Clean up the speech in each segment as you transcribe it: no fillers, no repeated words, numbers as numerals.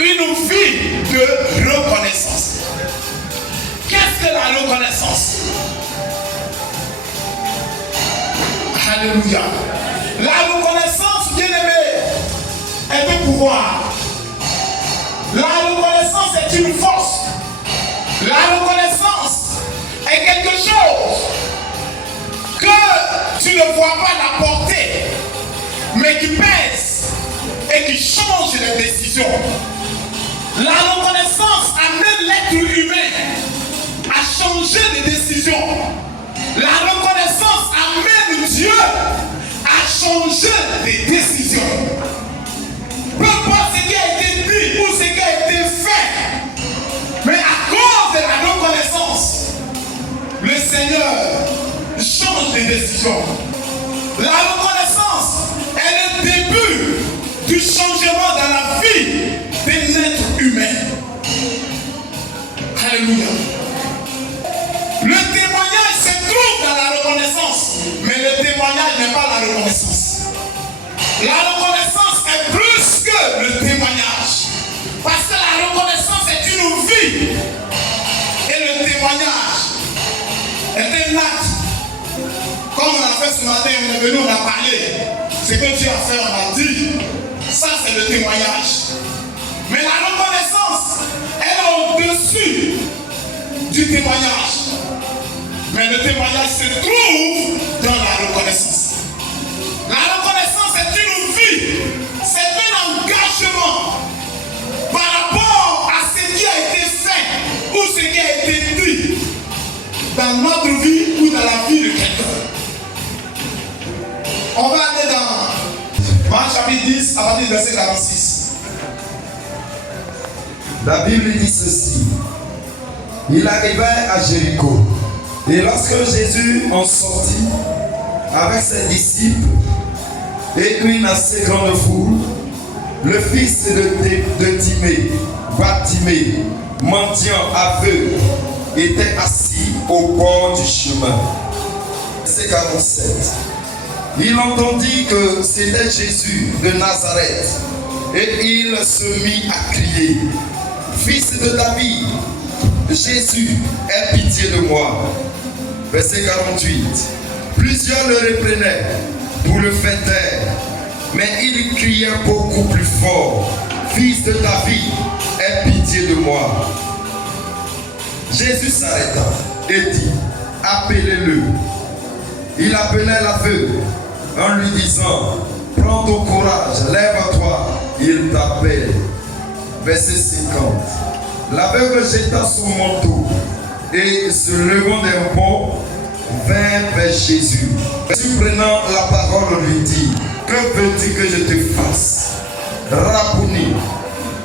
une vie de reconnaissance. Qu'est-ce que la reconnaissance? Alléluia. La reconnaissance, bien-aimé, est un pouvoir. La reconnaissance est une force. La reconnaissance est quelque chose que tu ne vois pas la portée, mais qui pèse et qui change les décisions. La reconnaissance amène l'être humain à changer de décision. La reconnaissance amène Dieu à changer de décision. Peu importe ce qui a été dit ou ce qui a été fait, mais à cause de la reconnaissance, le Seigneur change de décision. La reconnaissance est le début du changement dans la vie d'un être humain. Alléluia. Le témoignage se trouve dans la reconnaissance, mais le témoignage n'est pas la reconnaissance. La reconnaissance est plus que le témoignage, parce que la reconnaissance est une vie et le témoignage est un acte. Comme on a fait ce matin, on est venu, on a parlé. Ce que Dieu a fait, on a dit. Ça, c'est le témoignage. Mais la reconnaissance, elle est au-dessus du témoignage. Mais le témoignage se trouve dans la reconnaissance. La reconnaissance est une vie. C'est un engagement par rapport à ce qui a été fait ou ce qui a été dit dans notre vie ou dans la vie de quelqu'un. On va aller dans Marc chapitre 10 à partir du verset 46. La Bible dit ceci. Il arrivait à Jéricho. Et lorsque Jésus en sortit avec ses disciples et une assez grande foule, le fils de Timée, Bartimée, mendiant aveugle, était assis au bord du chemin. Verset 47. Il entendit que c'était Jésus de Nazareth et il se mit à crier: Fils de David, Jésus, aie pitié de moi. Verset 48. Plusieurs le reprenaient pour le faire taire, mais il criait beaucoup plus fort: Fils de David, aie pitié de moi. Jésus s'arrêta et dit: Appelez-le. Il appelait l'aveugle en lui disant: Prends ton courage, lève-toi, il t'appelle. Verset 50. L'aveugle jeta son manteau et se levant d'un bond, vint vers Jésus. Jésus prenant la parole lui dit: Que veux-tu que je te fasse? Rabouni,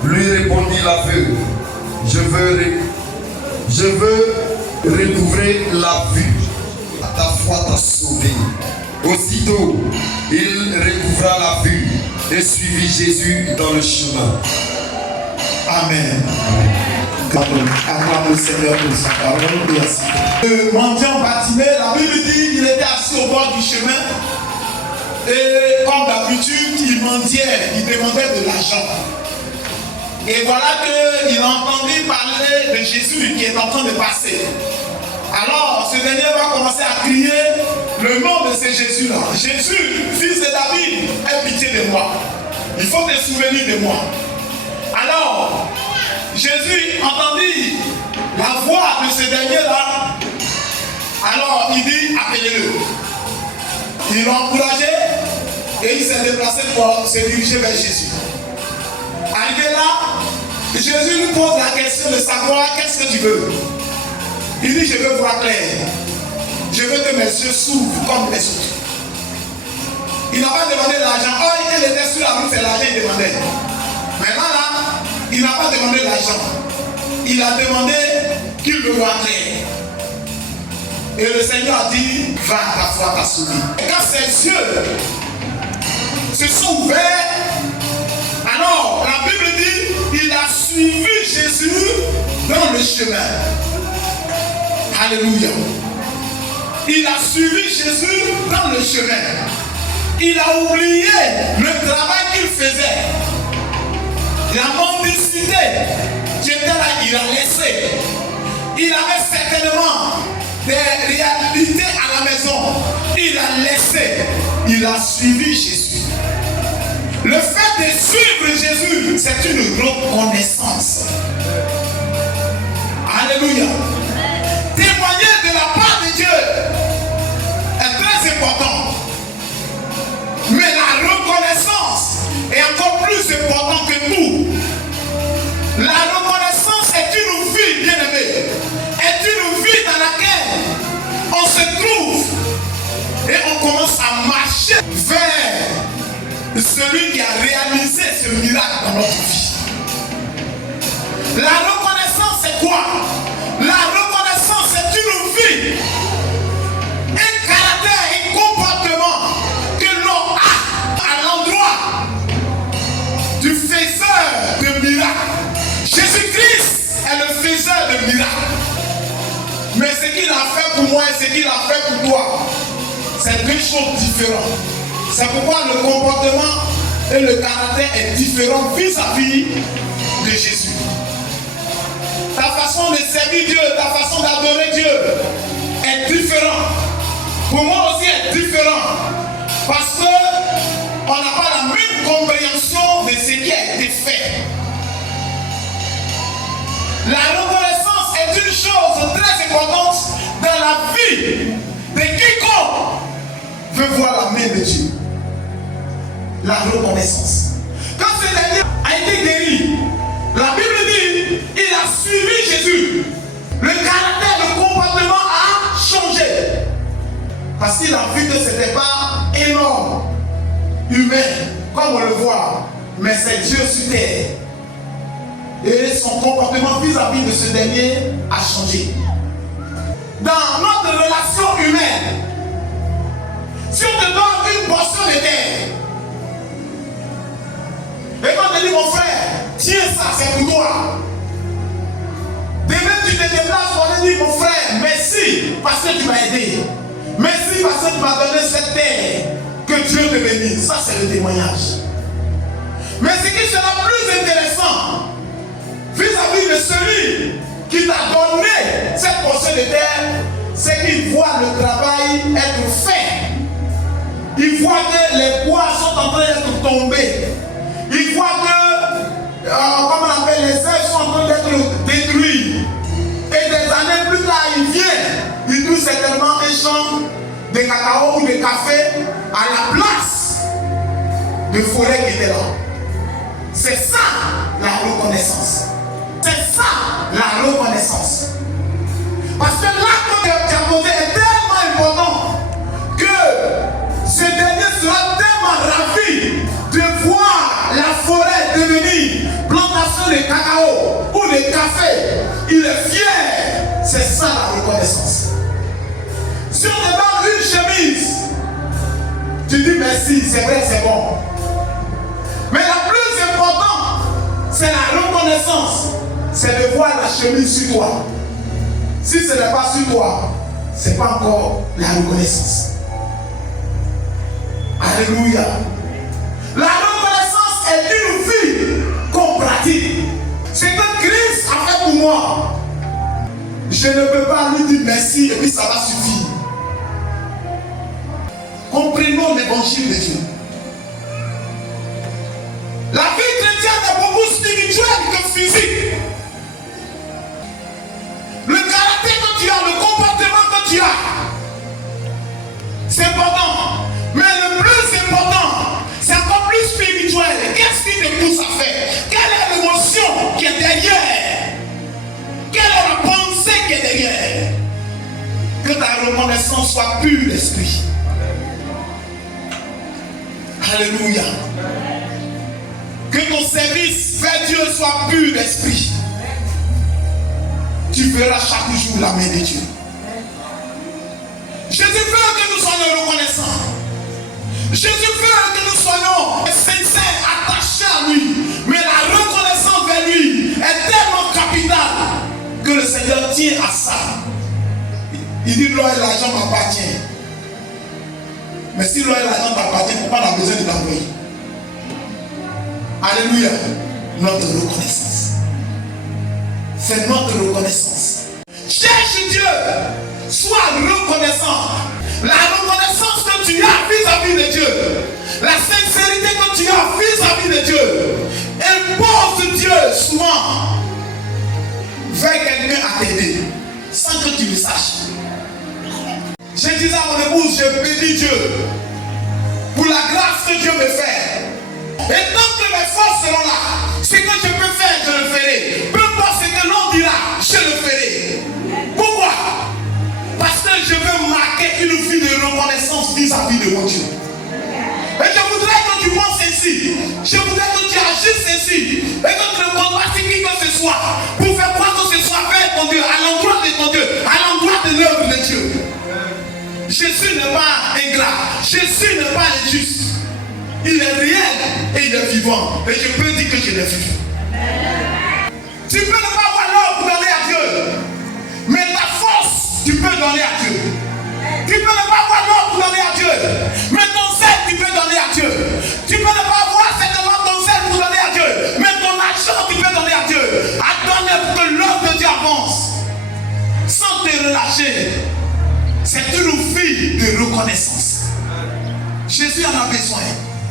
lui répondit l'aveugle, je veux recouvrer la vue. Ta foi t'a sauvé. Aussitôt, il recouvra la vue et suivit Jésus dans le chemin. Amen. Acclame le Seigneur pour sa parole. Merci. Le mendiant Bartimée, la Bible dit qu'il était assis au bord du chemin. Et comme d'habitude, il mendiait, il demandait de l'argent. Et voilà qu'il entendit parler de Jésus qui est en train de passer. Alors, ce dernier va commencer à crier le nom de ce Jésus-là. Jésus, fils de David, aie pitié de moi. Il faut te souvenir de moi. Alors, Jésus entendit la voix de ce dernier-là. Alors, il dit: appelez-le. Ils l'ont encouragé et il s'est déplacé pour se diriger vers Jésus. Arrivé là, Jésus lui pose la question de savoir: qu'est-ce que tu veux? Il dit: je veux voir clair. Je veux que mes yeux s'ouvrent comme les autres. Il n'a pas demandé l'argent. Oh, il était sur la route, c'est l'argent qu'il demandait. Maintenant là, il n'a pas demandé l'argent. Il a demandé qu'il veut voir clair. Et le Seigneur a dit: va, ta foi t'a sauvé. Et quand ses yeux se sont ouverts, alors la Bible dit: il a suivi Jésus dans le chemin. Alléluia. Il a suivi Jésus dans le chemin. Il a oublié le travail qu'il faisait. La mendicité nécessité qui était là, il a laissé. Il avait certainement des réalités à la maison. Il a laissé. Il a suivi Jésus. Le fait de suivre Jésus, c'est une reconnaissance. Alléluia. Témoigner de la part de Dieu est très important. Mais la reconnaissance est encore plus importante que tout. La reconnaissance est une vie, bien aimée, est une vie dans laquelle on se trouve et on commence à marcher vers celui qui a réalisé ce miracle dans notre vie. La reconnaissance, c'est quoi? La reconnaissance, c'est une vie, un caractère, un comportement que l'on a à l'endroit du faiseur de miracles. Jésus-Christ est le faiseur de miracles. Mais ce qu'il a fait pour moi et ce qu'il a fait pour toi, c'est deux choses différentes. C'est pourquoi le comportement et le caractère est différent vis-à-vis de Jésus. Ta façon de servir Dieu, ta façon d'adorer Dieu est différente. Pour moi aussi est différent. Parce qu'on n'a pas la même compréhension de ce qui a été fait. La reconnaissance est une chose très importante dans la vie de quiconque veut voir la main de Dieu. La reconnaissance. Quand ce dernier a été guéri, la Bible dit il a suivi Jésus. Le caractère, le comportement a changé. Parce qu'il a vu que ce n'était pas énorme, humain, comme on le voit, mais c'est Dieu sur terre. Et son comportement vis-à-vis de ce dernier a changé. Dans notre relation humaine, si on te donne une portion de terre, et quand on te dit mon frère, tiens ça, c'est pour toi. Demain tu te déplaces pour te dire mon frère, merci parce que tu m'as aidé. Merci parce que tu m'as donné cette terre. Que Dieu te bénisse. Ça c'est le témoignage. Mais ce qui sera plus intéressant vis-à-vis de celui qui t'a donné cette portion de terre, c'est qu'il voit le travail être fait. Il voit que les bois sont en train d'être tombés. Il voit que, comment on appelle, les œufs sont en train d'être détruits. Et des années plus tard, il vient. Il trouve certainement un champ de cacao ou de café à la place de forêt qui était là. C'est ça la reconnaissance. C'est ça la reconnaissance. Parce que l'acte que tu as posé est tellement important que ce dernier sera tellement ravi de voir la forêt devenir plantation de cacao ou de café. Il est fier. C'est ça la reconnaissance. Si on te donne une chemise, tu dis merci, c'est vrai, c'est bon. Mais la plus importante, c'est la reconnaissance. C'est de voir la chemise sur toi. Si ce n'est pas sur toi, ce n'est pas encore la reconnaissance. Alléluia. La reconnaissance est une vie qu'on pratique. C'est que Christ a fait pour moi. Je ne peux pas lui dire merci et puis ça va suffire. Comprenons l'évangile de Dieu. La vie chrétienne est beaucoup spirituelle que physique. Le caractère que tu as, le comportement que tu as, c'est important. Mais le plus important, c'est encore plus spirituel. Qu'est-ce qui te pousse à faire? Quelle est l'émotion qui est derrière? Quelle est la pensée qui est derrière? Que ta reconnaissance soit pure d'esprit. Alléluia. Que ton service vers Dieu soit pur d'esprit. Tu verras chaque jour la main de Dieu. Jésus veut que nous soyons reconnaissants. Jésus veut que nous soyons sincères, attachés à lui. Mais la reconnaissance vers lui est tellement capitale que le Seigneur tient à ça. Il dit l'or et l'argent m'appartient. Mais si l'or et l'argent t'appartient, pourquoi on a besoin de t'envoyer? Alléluia. Notre reconnaissance. c'est notre reconnaissance. Cherche Dieu, sois reconnaissant. La reconnaissance que tu as vis-à-vis de Dieu, la sincérité que tu as vis-à-vis de Dieu, impose Dieu souvent vers quelqu'un à t'aider, sans que tu le saches. Je disais à mon épouse, je bénis Dieu pour la grâce que Dieu me fait. Et tant que mes forces seront là, ce que je peux faire, je le ferai. Peu importe ce que l'on dira, je le ferai. Pourquoi? Parce que je veux marquer une vie de reconnaissance vis-à-vis de mon Dieu. Et je voudrais que tu penses ainsi. Je voudrais que tu agisses ainsi. Et que tu ne contactes qui que ce soit pour faire quoi que ce soit vers ton Dieu, à l'endroit de ton Dieu, à l'endroit de l'œuvre de Dieu. Jésus n'est pas ingrat. Jésus n'est pas injuste. Il est réel et il est vivant. Et je peux dire que je l'ai vu. Tu peux ne pas avoir l'or pour donner à Dieu. Mais ta force, tu peux donner à Dieu. Tu peux ne pas avoir l'or pour donner à Dieu. Mais ton zèle, tu peux donner à Dieu. Tu peux ne pas avoir certainement ton zèle pour donner à Dieu. Mais ton argent, tu peux donner à Dieu. À donner pour que l'œuvre de Dieu avance. Sans te relâcher. C'est une vie de reconnaissance. Jésus en a besoin.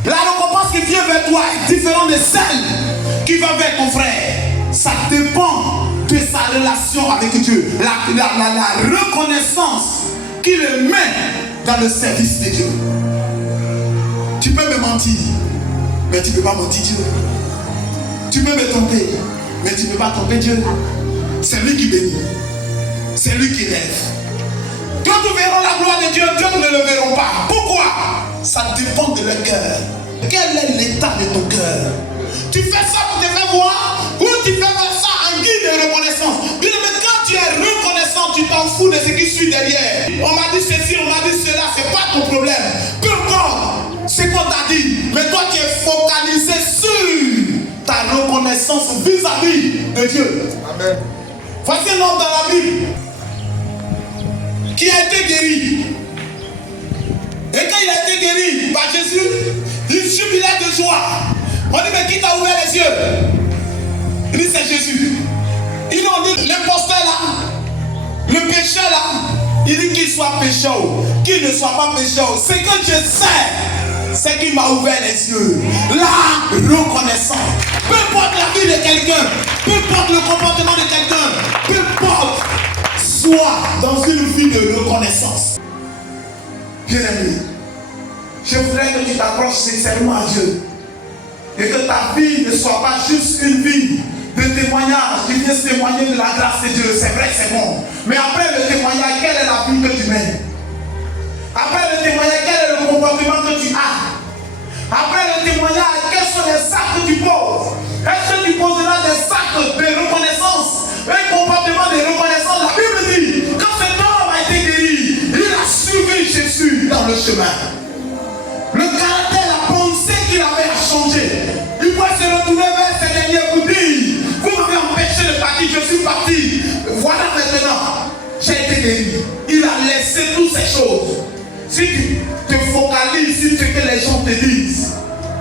La récompense qui vient vers toi est différente de celle qui va vers ton frère. Ça dépend de sa relation avec Dieu. La reconnaissance qu'il met dans le service de Dieu. Tu peux me mentir, mais tu ne peux pas mentir Dieu. Tu peux me tromper, mais tu ne peux pas tromper Dieu. C'est lui qui bénit. C'est lui qui lève. Quand nous verrons la gloire de Dieu, Dieu ne le verrons pas. Pourquoi? Ça dépend de leur cœur. Quel est l'état de ton cœur? Tu fais ça pour te faire voir ou tu fais ça en guide de reconnaissance? Bien, mais quand tu es reconnaissant, tu t'en fous de ce qui suit derrière. On m'a dit ceci, on m'a dit cela, c'est pas ton problème. Peu importe ce qu'on t'a dit, mais toi tu es focalisé sur ta reconnaissance vis-à-vis de Dieu. Amen. Voici un homme dans la Bible qui a été guéri. Et quand il a été guéri par Jésus, il jubilait de joie. On dit, mais qui t'a ouvert les yeux? Il dit, c'est Jésus. Ils ont dit, l'imposteur là, le pécheur là, il dit qu'il soit pécheur, qu'il ne soit pas pécheur. Ce que je sais, c'est qu'il m'a ouvert les yeux. La reconnaissance. Peu importe la vie de quelqu'un, peu importe le comportement de quelqu'un, peu importe, sois dans une vie de reconnaissance. Bien-aimé, je voudrais que tu t'approches sincèrement à Dieu. Et que ta vie ne soit pas juste une vie de témoignage qui vient se témoigner de la grâce de Dieu. C'est vrai, c'est bon. Mais après le témoignage, quelle est la vie que tu mènes? Après le témoignage, quel est le comportement que tu as? Après le témoignage, quels sont les actes que tu poses? Est-ce que tu poseras des actes de reconnaissance? Un comportement de reconnaissance. La Bible dit, quand cet homme a été guéri, il a suivi Jésus dans le chemin. Le caractère, la pensée qu'il avait a changé. Il doit se retrouver vers ses derniers pour dire, vous m'avez empêché de partir, je suis parti. Voilà maintenant, j'ai été guéri. Il a laissé toutes ces choses. Si tu te focalises sur ce que les gens te disent,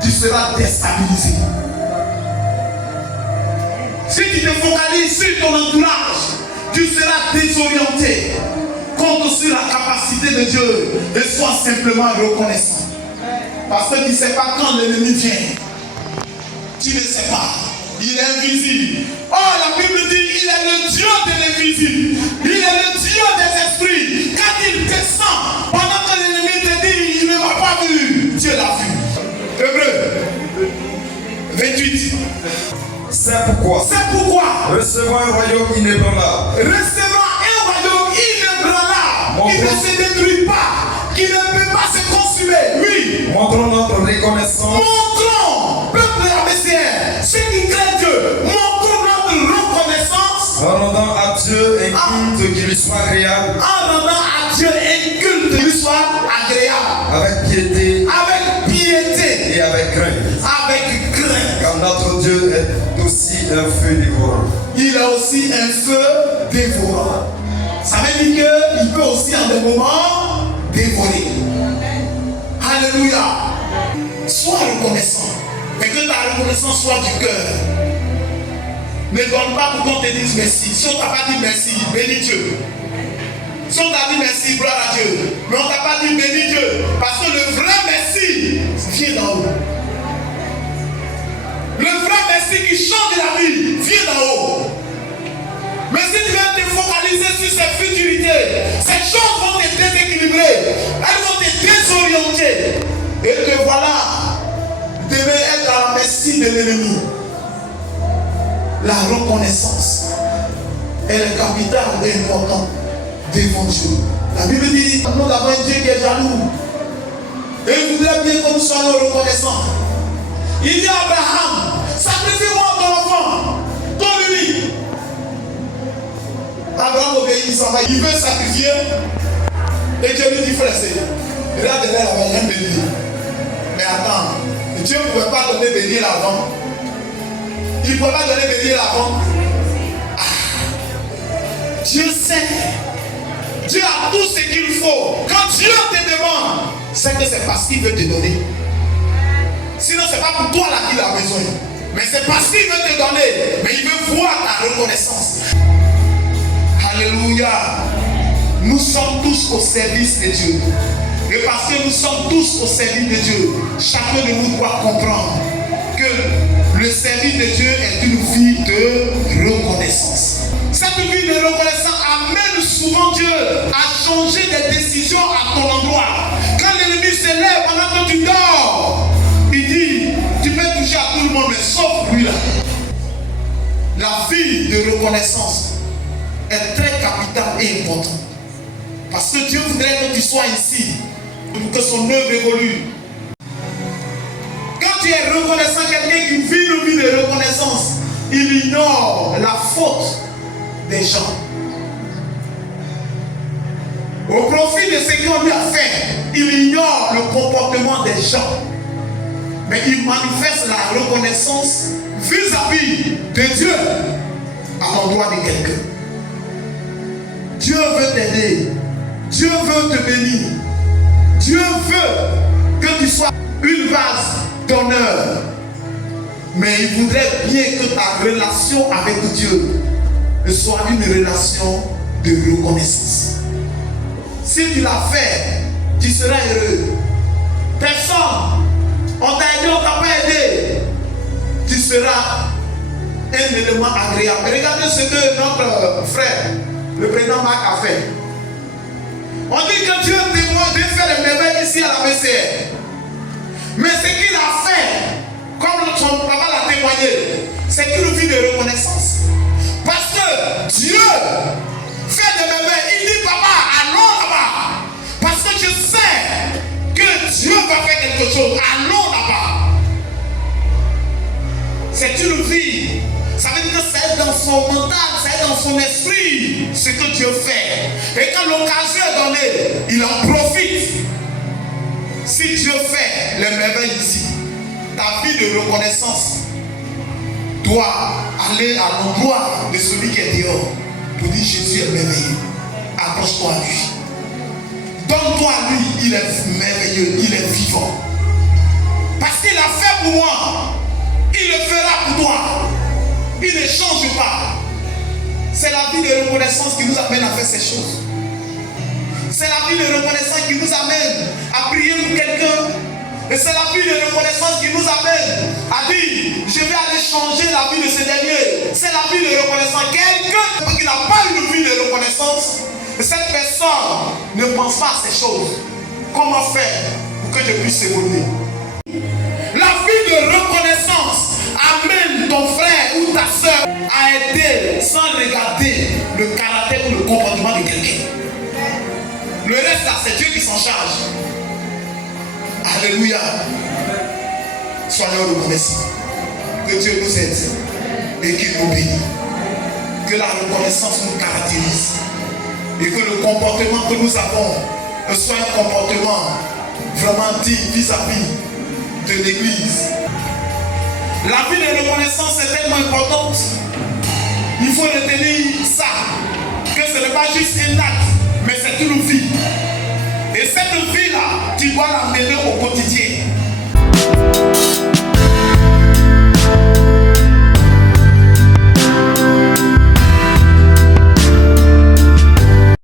tu seras déstabilisé. Si tu te focalises sur ton entourage, tu seras désorienté. Compte sur la capacité de Dieu et sois simplement reconnaissant. Parce que tu ne sais pas quand l'ennemi vient. Tu ne sais pas. Il est invisible. Oh, la Bible dit il est le Dieu de l'invisible. Il est le Dieu des esprits. Quand il descend, pendant que l'ennemi te dit il ne m'a pas vu, Dieu l'a vu. Hébreux 28. C'est pourquoi recevant un royaume inébranlable. Recevant un royaume inébranlable qui ne se détruit pas, qui ne peut pas se consumer. Oui. Montrons notre reconnaissance. Montrons, peuple ABCR, ceux qui craignent Dieu, montrons notre reconnaissance. En rendant à Dieu un culte qui lui soit agréable. En rendant à Dieu un culte qui lui soit agréable. Avec piété. Avec piété. Et avec crainte. Avec crainte. Car notre Dieu est aussi un feu dévorant. Il a aussi un feu dévorant. Ça veut dire qu'il peut aussi en des moments dévorer. Alléluia. Sois reconnaissant. Mais que ta reconnaissance soit du cœur. Ne donne pas pour qu'on te dise merci. Si on t'a pas dit merci, bénis Dieu. Si on t'a dit merci, gloire à Dieu. Mais on t'a pas dit bénis Dieu. Parce que le vrai merci vient d'en haut. Le vrai merci qui change la vie vient d'en haut. Mais si tu vas te focaliser sur ces futurités, ces choses vont te déséquilibrer. Elles vont te désorienter. Et te voilà, tu devais être à la merci de l'ennemi. La reconnaissance est le capital important devant Dieu. La Bible dit, nous avons un Dieu qui est jaloux. Et il voudrait bien que nous soyons reconnaissants. Il dit à Abraham, sacrifie-moi ton enfant, ton unique. Abraham obéit, il s'en va, il veut sacrifier. Et Dieu lui dit, frère, c'est là derrière la rien béni. Mais attends, Dieu ne pouvait pas donner béni avant. Il ne pouvait pas donner béni avant. Dieu sait. Dieu a tout ce qu'il faut. Quand Dieu te demande, c'est que c'est parce qu'il veut te donner. Sinon, ce n'est pas pour toi là qu'il a besoin. Mais c'est parce qu'il veut te donner. Mais il veut voir ta reconnaissance. Alléluia. Nous sommes tous au service de Dieu. Et parce que nous sommes tous au service de Dieu, chacun de nous doit comprendre que le service de Dieu est une vie de reconnaissance. Cette vie de reconnaissance amène souvent Dieu à changer des décisions à ton endroit. Quand l'ennemi se lève pendant que tu dors, il dit, tu peux toucher à tout le monde, mais sauf lui là. La vie de reconnaissance est très capitale et importante. Parce que Dieu voudrait que tu sois ici, pour que son œuvre évolue. Quand tu es reconnaissant, quelqu'un qui vit une vie de reconnaissance, il ignore la faute des gens. Au profit de ce qu'on lui a fait, il ignore le comportement des gens. Mais il manifeste la reconnaissance vis-à-vis de Dieu à l'endroit de quelqu'un. Dieu veut t'aider. Dieu veut te bénir. Dieu veut que tu sois une vase d'honneur. Mais il voudrait bien que ta relation avec Dieu soit une relation de reconnaissance. Si tu l'as fait, tu seras heureux. Personne, on t'a aidé, on t'a pas aidé, tu seras un élément agréable. Regardez ce que notre frère, le président Marc, a fait. On dit que Dieu témoigne de faire le merveilles ici à la BCR. Mais ce qu'il a fait, comme son papa l'a témoigné, c'est une vie de reconnaissance. Parce que Dieu fait des merveilles. Il dit, papa, allons là-bas. Parce que je sais que Dieu va faire quelque chose. Allons là-bas. C'est une vie. Ça veut dire que c'est dans son mental, c'est dans son esprit ce que Dieu fait. Et quand l'occasion est donnée, il en profite. Si Dieu fait les merveilles ici, ta vie de reconnaissance doit aller à l'endroit de celui qui est dehors pour dire Jésus est merveilleux. Approche-toi à lui. Donne-toi à lui, il est merveilleux, il est vivant. Parce qu'il a fait pour moi, il le fera pour toi. Il ne change pas. C'est la vie de reconnaissance qui nous amène à faire ces choses. C'est la vie de reconnaissance qui nous amène à prier pour quelqu'un. Et c'est la vie de reconnaissance qui nous amène à dire, je vais aller changer la vie de ce dernier. C'est la vie de reconnaissance. Quelqu'un qui n'a pas une vie de reconnaissance, cette personne ne pense pas à ces choses. Comment faire pour que je puisse évoluer? La vie de reconnaissance amène ton frère ou ta soeur à aider sans regarder le caractère ou le comportement de quelqu'un. Le reste là, c'est Dieu qui s'en charge. Alléluia. Soyons reconnaissants. Que Dieu nous aide et qu'il nous bénisse. Que la reconnaissance nous caractérise. Et que le comportement que nous avons soit un comportement vraiment digne vis-à-vis de l'Église. La vie de reconnaissance est tellement importante. Il faut retenir ça. Que ce n'est pas juste un acte, mais c'est une vie. Et cette vie-là, tu dois l'amener au quotidien.